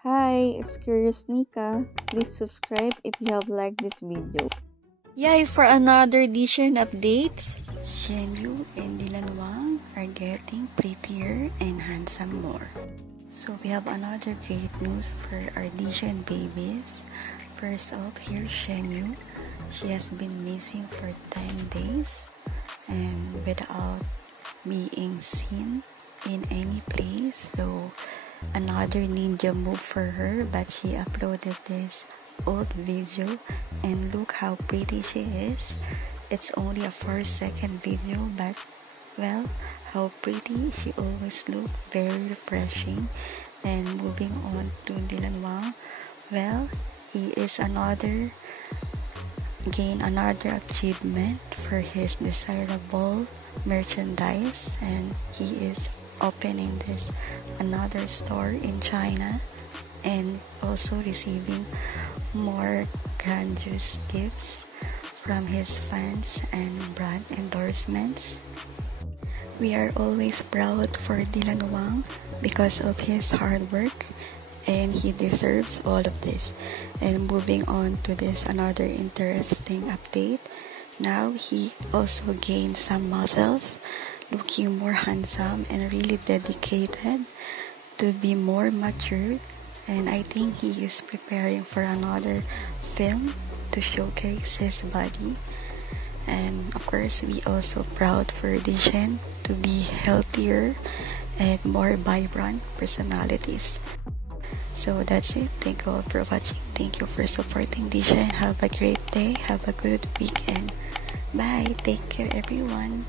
Hi, it's Curious Nika. Please subscribe if you have liked this video. Yay for another edition updates! Shenyu and Dylan Wang are getting prettier and handsome more. So we have another great news for our Dishan babies. First off, here's Shenyu. She has been missing for 10 days and without being seen in any place. So another ninja move for her, but she uploaded this old video and look how pretty she is. It's only a 4-second video, but well, how pretty she always look, very refreshing. And moving on to Dylan Wang, well, he is gain another achievement for his desirable merchandise, and he is opening this another store in China and also receiving more grandiose gifts from his fans and brand endorsements. We are always proud for Dylan Wang because of his hard work, and he deserves all of this. And moving on to this another interesting update, now he also gained some muscles, looking more handsome and really dedicated to be more matured. And I think he is preparing for another film to showcase his body. And of course, we also proud for Dishan to be healthier and more vibrant personalities. So that's it. Thank you all for watching. Thank you for supporting Dishan. Have a great day. Have a good weekend. Bye. Take care, everyone.